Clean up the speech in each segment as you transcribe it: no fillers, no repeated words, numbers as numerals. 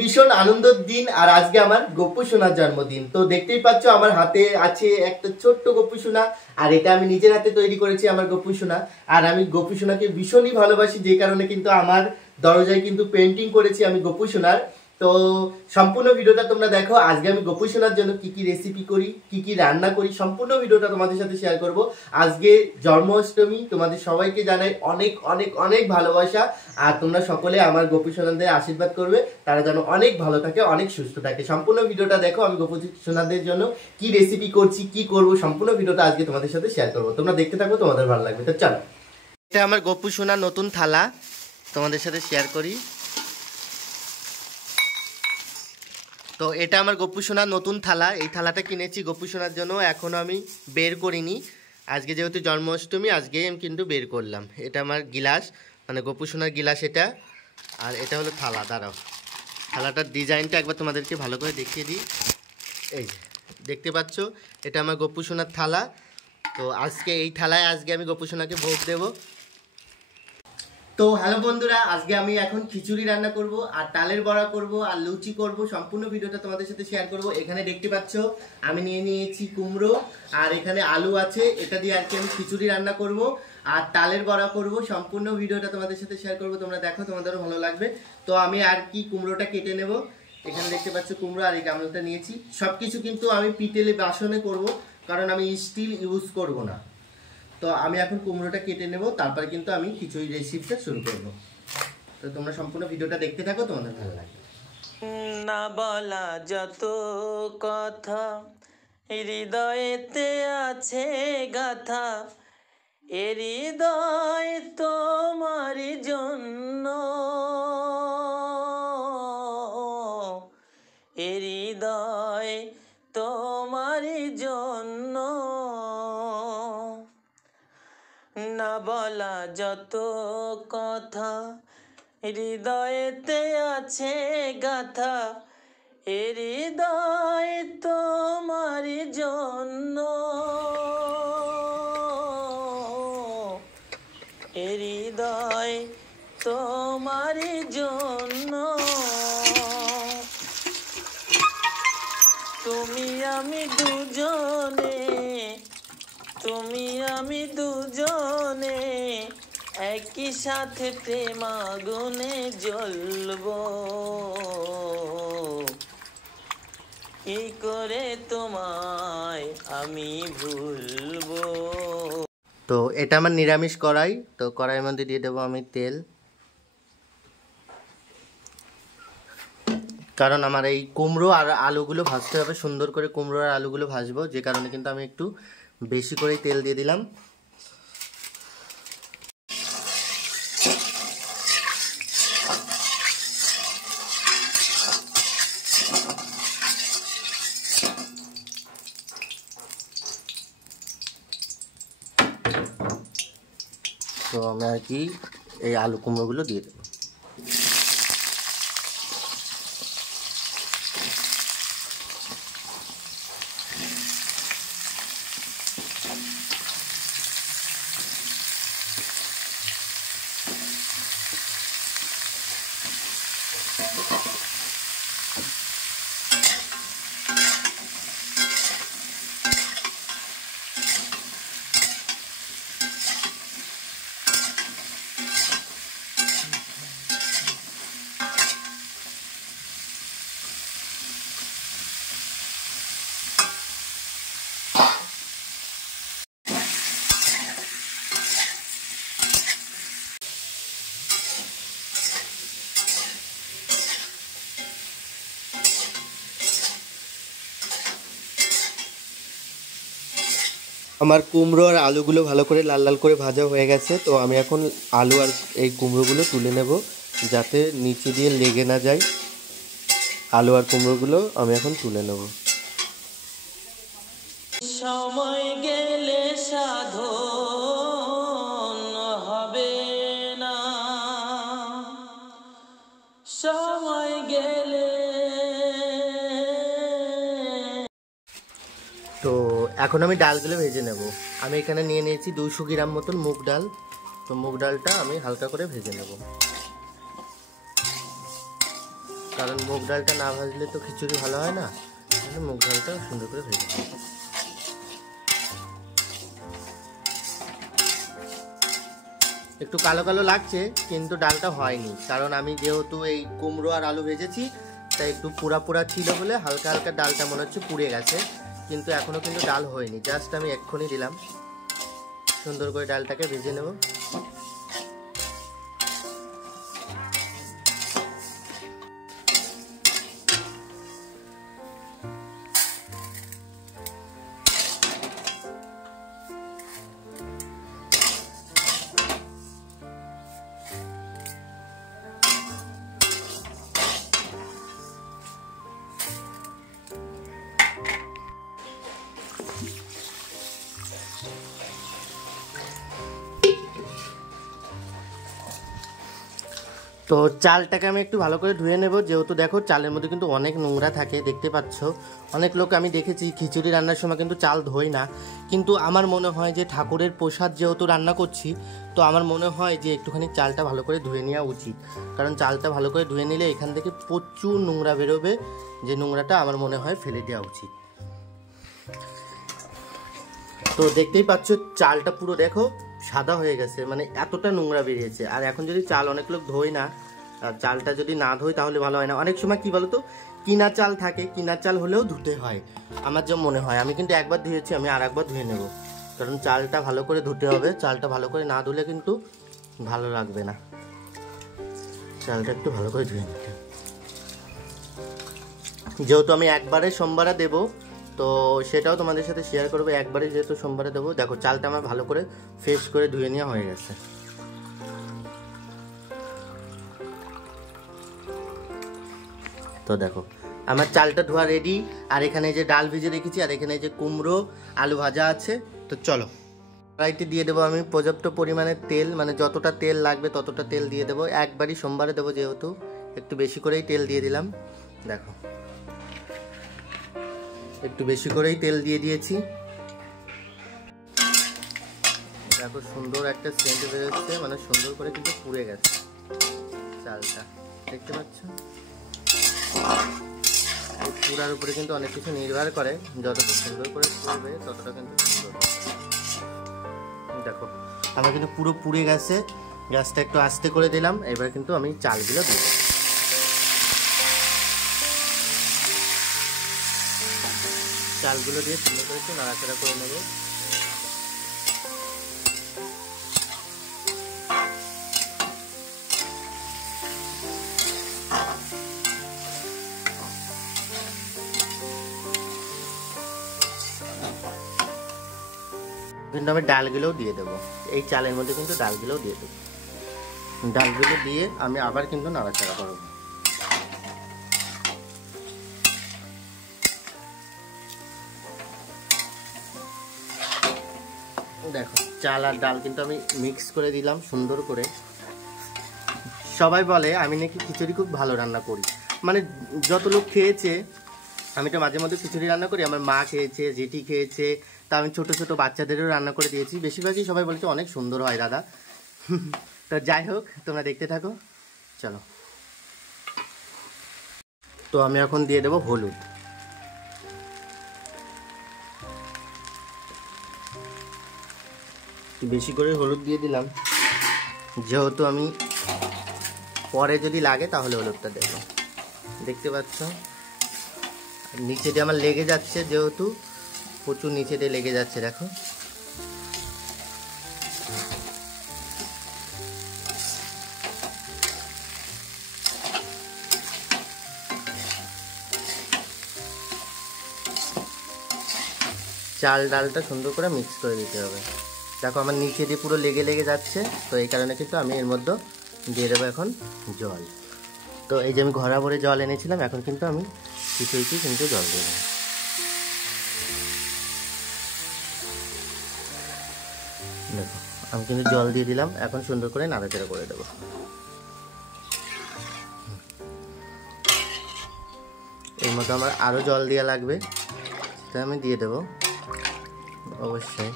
ভীষণ আনন্দের দিন আর আজকে আমার গপ্পু সোনার জন্মদিন। তো দেখতেই পাচ্ছ আমার হাতে আছে একটা ছোট্ট গপ্পু সোনা আর এটা আমি নিজের হাতে তৈরি করেছি আমার গপ্পু সোনা। আর আমি গপ্পু সোনাকে ভীষণই ভালোবাসি, যে কারণে কিন্তু আমার দরজায় কিন্তু পেন্টিং করেছি আমি গপ্পু সোনার। তো সম্পূর্ণ ভিডিওটা তোমরা দেখো। আজকে আমি গপ্পু সোনার জন্য কি কি রেসিপি করি, কি কি রান্না করি, সম্পূর্ণ ভিডিওটা তোমাদের সাথে শেয়ার করব। আজকে জন্মাষ্টমী, তোমাদের সবাইকে জানাই অনেক অনেক অনেক ভালোবাসা। আর তোমরা সকলে আমার গপ্পু সোনাদের আশীর্বাদ করবে, তারা যেন অনেক ভালো থাকে, অনেক সুস্থ থাকে। সম্পূর্ণ ভিডিওটা দেখো। আমি গপ্পু সোনাদের জন্য কি রেসিপি করছি, কি করব, সম্পূর্ণ ভিডিওটা আজকে তোমাদের সাথে শেয়ার করব। তোমরা দেখতে থাকো, তোমাদের ভালো লাগবে। তো চলো, এটা আমার গপ্পু সোনার নতুন থালা, তোমাদের সাথে শেয়ার করি। তো এটা আমার গপ্পু সোনার নতুন থালা। এই থালাটা কিনেছি গপ্পু সোনার জন্য, এখনও আমি বের করিনি। আজকে যেহেতু জন্মাষ্টমী, আজকে আমি কিন্তু বের করলাম। এটা আমার গিলাস, মানে গপ্পু সোনার গিলাস এটা। আর এটা হলো থালা। দাঁড়াও, থালাটার ডিজাইনটা একবার তোমাদেরকে ভালো করে দেখিয়ে দিই। এই যে দেখতে পাচ্ছ, এটা আমার গপ্পু সোনার থালা। তো আজকে এই থালায় আজকে আমি গপ্পু সোনাকে ভোগ দেবো। তো হ্যালো বন্ধুরা, আজকে আমি এখন খিচুড়ি রান্না করব আর তালের বড়া করব আর লুচি করব। সম্পূর্ণ ভিডিওটা তোমাদের সাথে শেয়ার করব। এখানে দেখতে পাচ্ছ আমি নিয়ে নিয়েছি কুমড়ো আর এখানে আলু আছে, এটা দিয়ে আর কি আমি খিচুড়ি রান্না করব আর তালের বড়া করব। সম্পূর্ণ ভিডিওটা তোমাদের সাথে শেয়ার করব, তোমরা দেখো, তোমাদেরও ভালো লাগবে। তো আমি আর কি কুমড়োটা কেটে নেব। এখানে দেখতে পাচ্ছ কুমড়ো আর এই গামলাটা নিয়েছি। সব কিছু কিন্তু আমি পিতলে বাসনে করব, কারণ আমি স্টিল ইউজ করব না। তো আমি এখন কুমড়োটা কেটে নেব, তারপরে কিন্তু আমি খিচুড়ি রেসিপিটা শুরু করব। তো তোমরা সম্পূর্ণ ভিডিওটা দেখতে থাকো, তোমাদের ভালো লাগবে। না বলা যত কথা হৃদয়েতে আছে গাথা, এ হৃদয় তোমার জন্য, এ হৃদয় তোমার জন্য। না বলা যত কথা হৃদয়েতে আছে গাথা, এ হৃদয় তোমার জন্য, এ হৃদয় তোমার জন্য। তুমি আমি দুজনে, তুমি আমি দুজনে একই সাথে প্রেম আগুনে জ্বলবো, কি করে তোমায় আমি ভুলবো। তো এটা আমার নিরামিষ কড়াই। তো কড়াইয়ের মধ্যে দিয়ে দেবো আমি তেল, কারণ আমার এই কুমড়ো আর আলুগুলো ভাজতে হবে সুন্দর করে। কুমড়ো আর আলুগুলো ভাজবো, যে কারণে কিন্তু আমি একটু বেশি করেই তেল দিয়ে দিলাম। তো আমি আর কি এই আলু কুমড়োগুলো দিয়ে দেবো। আমার কুমড়ো আর আলুগুলো ভালো করে লাল লাল করে ভাজা হয়ে গেছে। তো আমি এখন আলু আর এই কুমড়োগুলো তুলে নেব, যাতে নিচে দিয়ে লেগে না যায়। আলু আর কুমড়োগুলো আমি এখন তুলে নেব। সময় গেলে সাধন হবে না, সময় গেলে। তো এখন আমি ডালগুলো ভেজে নেব। আমি এখানে নিয়ে নিয়েছি 200 গ্রাম মতন মুগ ডাল। তো মুগ ডালটা আমি হালকা করে ভেজে নেব। কারণ মুগ ডালটা না ভাজলে তো খিচুড়ি ভালো হয় না, মুগ ডালটা সুন্দর করে ভেজে নেব। একটু কালো কালো লাগছে কিন্তু ডালটা হয়নি, কারণ আমি যেহেতু এই কুমড়ো আর আলু ভেজেছি তাই একটু পোড়া পোড়া ছিল বলে হালকা হালকা ডালটা মনে হচ্ছে পুড়ে গেছে, কিন্তু এখনো কিন্তু ডাল হয়নি। জাস্ট আমি এক্ষুনি দিলাম। সুন্দর করে ডালটাকে ভেজে নেব। তো চালটাকে আমি একটু ভালো করে ধুয়ে নেব, যেহেতু দেখো চালের মধ্যে কিন্তু অনেক নোংরা থাকে, দেখতে পাচ্ছ। অনেক লোক আমি দেখেছি খিচুড়ি রান্নার সময় কিন্তু চাল ধোয় না, কিন্তু আমার মনে হয় যে ঠাকুরের প্রসাদ যেহেতু রান্না করছি, তো আমার মনে হয় যে একটুখানি চালটা ভালো করে ধুয়ে নেওয়া উচিত। কারণ চালটা ভালো করে ধুয়ে নিলে এখান থেকে প্রচুর নোংরা বেরোবে, যে নোংরাটা আমার মনে হয় ফেলে দেওয়া উচিত। তো দেখতেই পাচ্ছ চালটা পুরো দেখো সাদা হয়ে গেছে, মানে এতটা নোংরা বেরিয়েছে। আর এখন যদি চাল অনেক লোক ধোয় না, আর চালটা যদি না ধোয় তাহলে ভালো হয় না। অনেক সময় কি বলতো, কিনা চাল থাকে, কিনা চাল হলেও ধুতে হয়, আমার যা মনে হয়। আমি কিন্তু একবার ধুয়েছি, আমি আর একবার ধুয়ে নেব, কারণ চালটা ভালো করে ধুতে হবে। চালটা ভালো করে না ধুলে কিন্তু ভালো লাগবে না। চালটা একটু ভালো করে ধুয়ে নিতে, যেহেতু আমি একবারে সোমবারে দেবো, তো সেটাও তোমাদের সাথে শেয়ার করবো। একবারে যেহেতু সোমবারে দেবো, দেখো চালটা আমার ভালো করে ফ্রেশ করে ধুয়ে নেওয়া হয়ে গেছে। তো দেখো আমার চালটা ধোয়া রেডি। আর এখানে যে ডাল ভিজে রেখেছি, আর এখানে যে কুমড়ো আলু ভাজা আছে। তো চলো কড়াইতে দিয়ে দেবো আমি পর্যাপ্ত পরিমাণের তেল, মানে যতটা তেল লাগবে ততটা তেল দিয়ে দেবো। একবারই সোমবারে দেবো যেহেতু, একটু বেশি করেই তেল দিয়ে দিলাম। দেখো একটু বেশি করেই তেল দিয়ে দিয়েছি। দেখো সুন্দর একটা সেন্ট বেরোচ্ছে, মানে সুন্দর করে কিন্তু পুড়ে গেছে চালটা, দেখতে পাচ্ছ। এই পুরার উপরে কিন্তু অনেক কিছু নির্ভর করে, যতটা সুন্দর করে পুড়বে ততটা কিন্তু সুন্দর। দেখো আমার কিন্তু পুরো পুড়ে গেছে, গ্যাসটা একটু আস্তে করে দিলাম। এবার কিন্তু আমি চালগুলো দিয়ে দেবো। চালগুলো দিয়ে সুন্দর করে একটু নাড়াচাড়া করে নেব। কিন্তু আমি ডালগুলোও দিয়ে দেবো, এই চালের মধ্যে কিন্তু ডালগুলোও দিয়ে দেবো। ডালগুলো দিয়ে আমি আবার কিন্তু নাড়াচাড়া করবো। দেখো চাল আর ডাল কিন্তু আমি মিক্স করে দিলাম সুন্দর করে। সবাই বলে আমি নাকি খিচুড়ি খুব ভালো রান্না করি, মানে যত লোক খেয়েছে, আমি তো মাঝে মধ্যে খিচুড়ি রান্না করি, আমার মা খেয়েছে, জেঠি খেয়েছে, তা আমি ছোট ছোট বাচ্চাদেরও রান্না করে দিয়েছি। বেশিরভাগই সবাই বলছে অনেক সুন্দর হয় দাদা। তো যাই হোক, তোমরা দেখতে থাকো, চলো। তো আমি এখন দিয়ে দেবো হলুদ। বেশি করে হলুদ দিয়ে দিলাম, যেহেতু আমি পরে যদি লাগে তাহলে হলুদটা দেব। দেখতে পাচ্ছ নিচে দিয়ে আমার লেগে যাচ্ছে, যেহেতু প্রচুর নিচে দিয়ে লেগে যাচ্ছে। দেখো চাল ডালটা সুন্দর করে মিক্স করে দিতে হবে। দেখো আমার নিচে দিয়ে পুরো লেগে লেগে যাচ্ছে, তো এই কারণে কিন্তু আমি এর মধ্যে দিয়ে দেবো এখন জল। তো এই যে আমি ঘড়া ভরে জল এনেছিলাম, এখন কিন্তু আমি কিছু কিন্তু জল দেবো। দেখো আমি কিন্তু জল দিয়ে দিলাম, এখন সুন্দর করে নাড়াচাড়া করে দেবো। এর মধ্যে আমার আরও জল দেওয়া লাগবে, সেটা আমি দিয়ে দেবো অবশ্যই।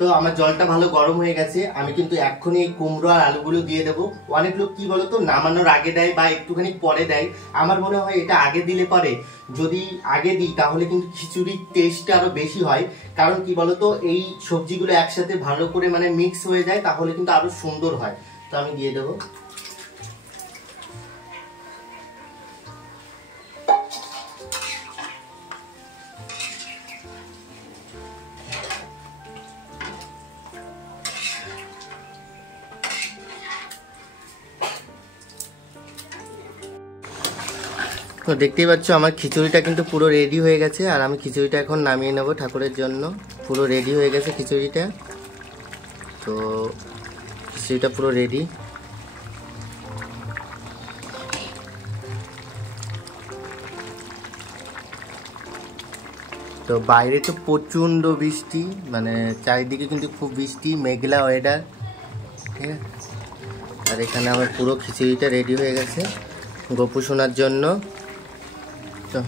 তো আমার জলটা ভালো গরম হয়ে গেছে, আমি কিন্তু এক্ষুনি এই কুমড়ো আর আলুগুলো দিয়ে দেবো। অনেক লোক কি বলতো নামানোর আগে দেয় বা একটুখানি পরে দেয়, আমার মনে হয় এটা আগে দিলে পরে, যদি আগে দিই তাহলে কিন্তু খিচুড়ির টেস্টটা আরো বেশি হয়। কারণ কি বলতো এই সবজিগুলো একসাথে ভালো করে মানে মিক্স হয়ে যায়, তাহলে কিন্তু আরো সুন্দর হয়। তো আমি দিয়ে দেবো। তো দেখতেই পাচ্ছ আমার খিচুড়িটা কিন্তু পুরো রেডি হয়ে গেছে, আর আমি খিচুড়িটা এখন নামিয়ে নেব ঠাকুরের জন্য। পুরো রেডি হয়ে গেছে খিচুড়িটা। তো খিচুড়িটা পুরো রেডি। তো বাইরে তো প্রচণ্ড বৃষ্টি, মানে চারিদিকে কিন্তু খুব বৃষ্টি, মেঘলা ওয়েদার, ঠিক আছে। আর এখানে আমার পুরো খিচুড়িটা রেডি হয়ে গেছে গপু শোনার জন্য। তো